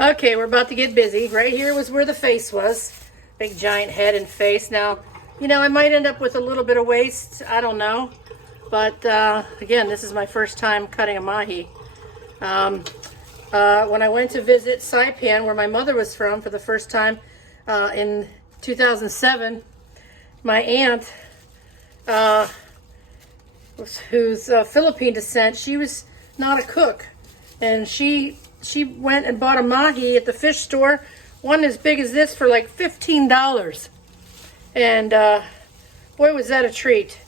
Okay, we're about to get busy. Right here was where the face was. Big giant head and face. Now, you know, I might end up with a little bit of waste. I don't know. But again, this is my first time cutting a mahi. When I went to visit Saipan, where my mother was from for the first time in 2007, my aunt, who's Philippine descent, she was not a cook. And she went and bought a mahi at the fish store, one as big as this, for like $15. And boy, was that a treat.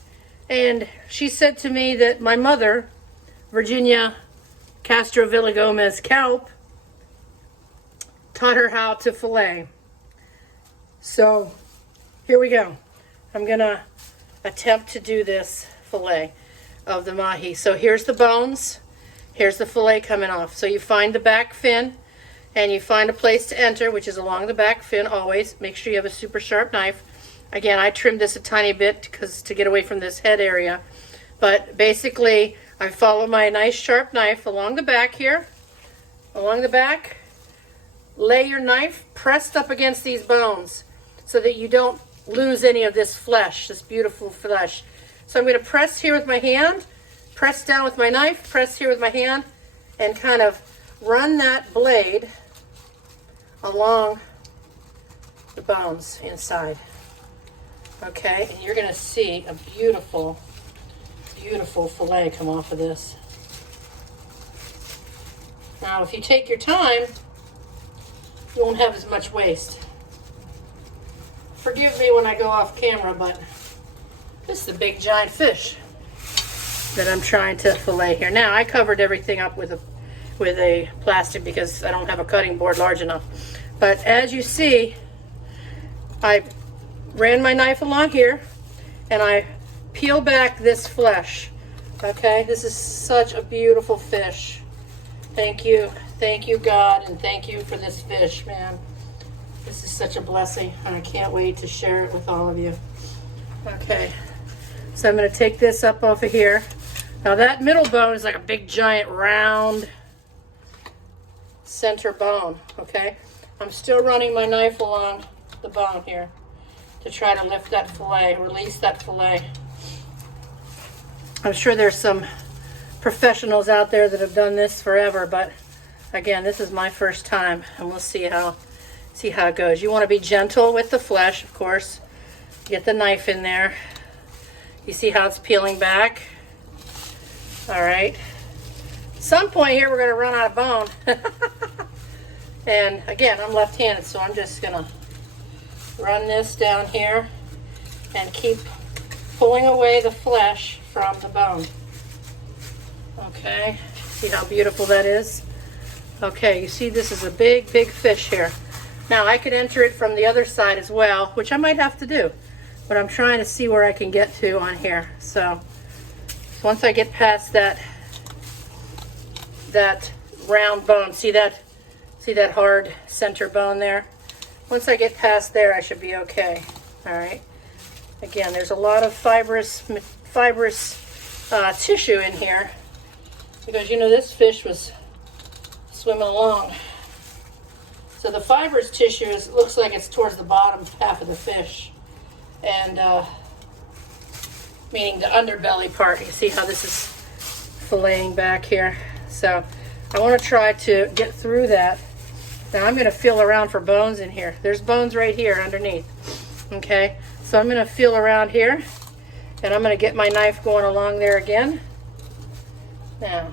And she said to me that my mother, Virginia Castro Villagomez Kaup, taught her how to fillet. So here we go. I'm gonna attempt to do this fillet of the mahi. So here's the bones. Here's the fillet coming off. So you find the back fin and you find a place to enter, which is along the back fin always. Make sure you have a super sharp knife. Again, I trimmed this a tiny bit because to get away from this head area. But basically, I follow my nice sharp knife along the back here. Along the back, lay your knife pressed up against these bones so that you don't lose any of this flesh, this beautiful flesh. So I'm going to press here with my hand, press down with my knife, press here with my hand, and kind of run that blade along the bones inside. Okay, and you're going to see a beautiful, beautiful fillet come off of this. Now, if you take your time, you won't have as much waste. Forgive me when I go off camera, but this is a big giant fish that I'm trying to fillet here. Now, I covered everything up with a plastic because I don't have a cutting board large enough. But as you see, I ran my knife along here and I peel back this flesh. Okay, this is such a beautiful fish. Thank you God, and thank you for this fish, man. This is such a blessing and I can't wait to share it with all of you. Okay, so I'm going to take this up off of here. Now that middle bone is like a big giant round center bone. Okay, I'm still running my knife along the bone here to try to lift that fillet, release that fillet. I'm sure there's some professionals out there that have done this forever, but again, this is my first time, and we'll see how it goes. You want to be gentle with the flesh, of course. Get the knife in there. You see how it's peeling back? All right. At some point here, we're going to run out of bone. And again, I'm left-handed, so I'm just going to run this down here and keep pulling away the flesh from the bone. Okay, see how beautiful that is? Okay, you see this is a big, big fish here. Now I could enter it from the other side as well, which I might have to do, but I'm trying to see where I can get to on here. So once I get past that round bone, see that hard center bone there? Once I get past there, I should be okay. All right. Again, there's a lot of fibrous tissue in here because, you know, this fish was swimming along. So the fibrous tissue looks like it's towards the bottom half of the fish, and meaning the underbelly part. You see how this is filleting back here? So I want to try to get through that. Now I'm going to feel around for bones in here. There's bones right here underneath. Okay, so I'm going to feel around here, and I'm going to get my knife going along there again. Now,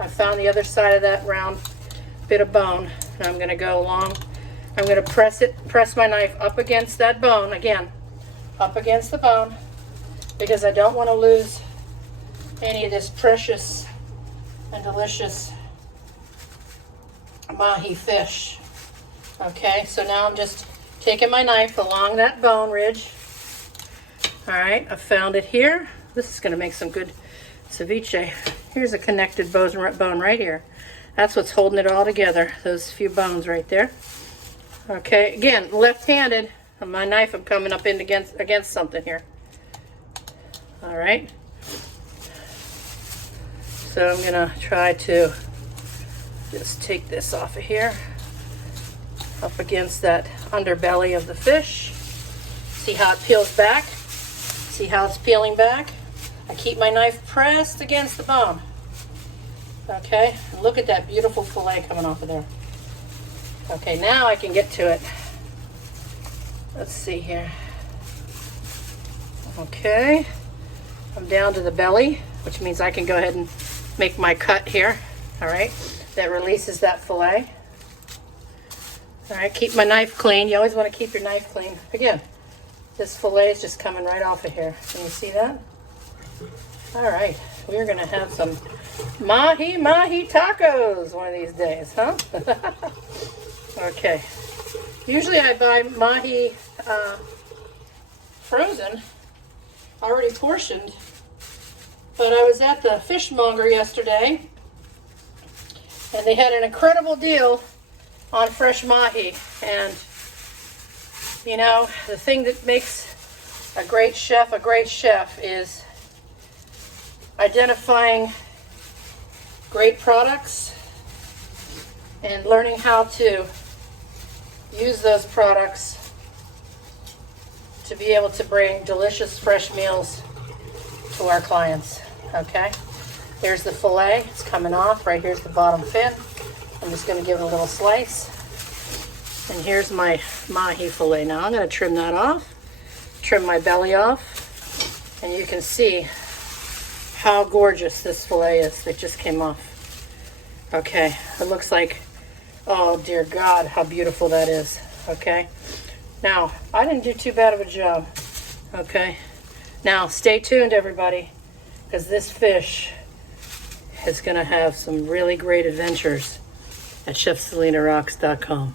I found the other side of that round bit of bone, and I'm going to go along. I'm going to press my knife up against that bone, again, up against the bone, because I don't want to lose any of this precious and delicious mahi fish. Okay, so now I'm just taking my knife along that bone ridge. All right, I found it here. This is going to make some good ceviche. Here's a connected bone right here. That's what's holding it all together, those few bones right there. Okay, again, left-handed. My knife, I'm coming up in against something here. All right. So I'm going to try to Just take this off of here, up against that underbelly of the fish. See how it peels back? See how it's peeling back? I keep my knife pressed against the bone. Okay, and look at that beautiful fillet coming off of there. Okay, now I can get to it. Let's see here. Okay, I'm down to the belly, which means I can go ahead and make my cut here. All right, that releases that fillet. All right, keep my knife clean. You always want to keep your knife clean. Again, this fillet is just coming right off of here. Can you see that? All right, we're gonna have some mahi tacos one of these days, huh? Okay. Usually I buy mahi frozen, already portioned, but I was at the fishmonger yesterday, and they had an incredible deal on fresh mahi. And you know, the thing that makes a great chef is identifying great products and learning how to use those products to be able to bring delicious fresh meals to our clients. Okay, here's the fillet. It's coming off. Right here's the bottom fin. I'm just going to give it a little slice. And here's my mahi fillet. Now I'm going to trim that off, trim my belly off, and you can see how gorgeous this fillet is that just came off. Okay, it looks like, oh dear God, how beautiful that is. Okay, now I didn't do too bad of a job. Okay, now stay tuned, everybody, because this fish is going to have some really great adventures at ChefSelenaRocks.com.